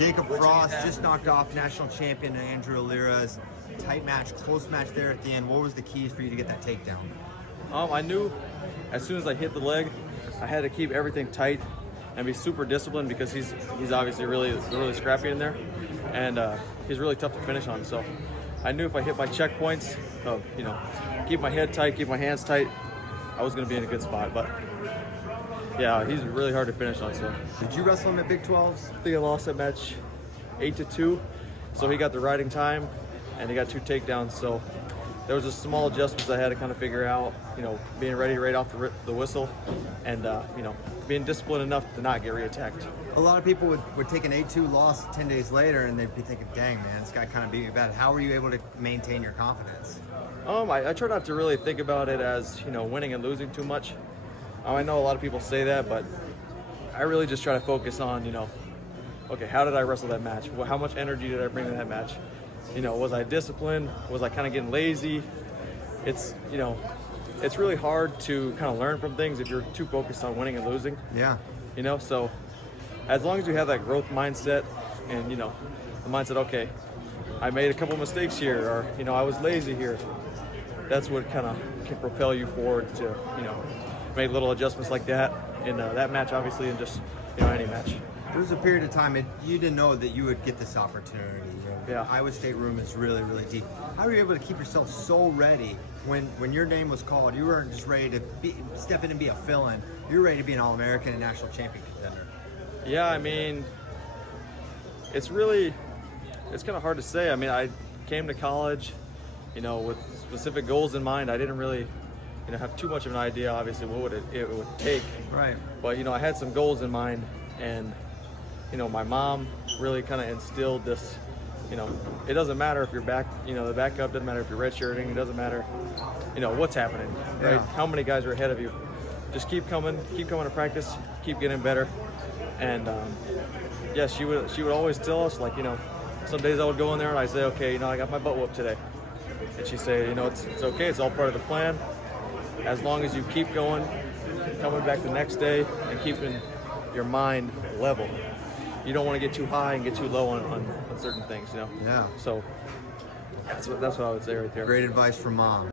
Jacob Frost just knocked off national champion Andrew Alirez. Tight match, close match there at the end. What was the keys for you to get that takedown? I knew as soon as I hit the leg, I had to keep everything tight and be super disciplined because he's obviously really scrappy in there, and he's really tough to finish on. So I knew if I hit my checkpoints of keep my head tight, keep my hands tight, I was going to be in a good spot. But yeah, he's really hard to finish on. So did you wrestle him at Big 12s? I think I lost that match 8-2. So he got the riding time, and he got 2 takedowns. So there was just small adjustments I had to kind of figure out. Being ready right off the whistle, and being disciplined enough to not get reattacked. A lot of people would take an 8-2 loss 10 days later, and they'd be thinking, "Dang man, this guy kind of beat me bad." How were you able to maintain your confidence? I try not to really think about it as winning and losing too much. I know a lot of people say that, but I really just try to focus on okay, how did I wrestle that match? How much energy did I bring to that match? Was I disciplined? Was I kind of getting lazy? It's really hard to kind of learn from things if you're too focused on winning and losing. Yeah. So as long as you have that growth mindset and the mindset, okay, I made a couple mistakes here, or I was lazy here. That's what kind of can propel you forward to make little adjustments like that in that match, obviously, and just any match. There was a period of time you didn't know that you would get this opportunity. Yeah. Iowa State room is really, really deep. How were you able to keep yourself so ready when your name was called? You weren't just ready to step in and be a fill-in. You were ready to be an All-American and national champion contender. Yeah, it's kind of hard to say. I came to college, with specific goals in mind. I didn't really, have too much of an idea, obviously, what it would take. Right. But, I had some goals in mind, and, my mom really kind of instilled this, it doesn't matter if you're back, the backup, doesn't matter if you're redshirting, it doesn't matter, what's happening, right? Yeah. How many guys are ahead of you? Just keep coming to practice, keep getting better. And yeah, she would always tell us, some days I would go in there and I'd say, okay, I got my butt whooped today. And she'd say, it's okay, it's all part of the plan. As long as you keep going, coming back the next day and keeping your mind level. You don't want to get too high and get too low on certain things, Yeah. So that's what I would say right there. Great advice from Mom.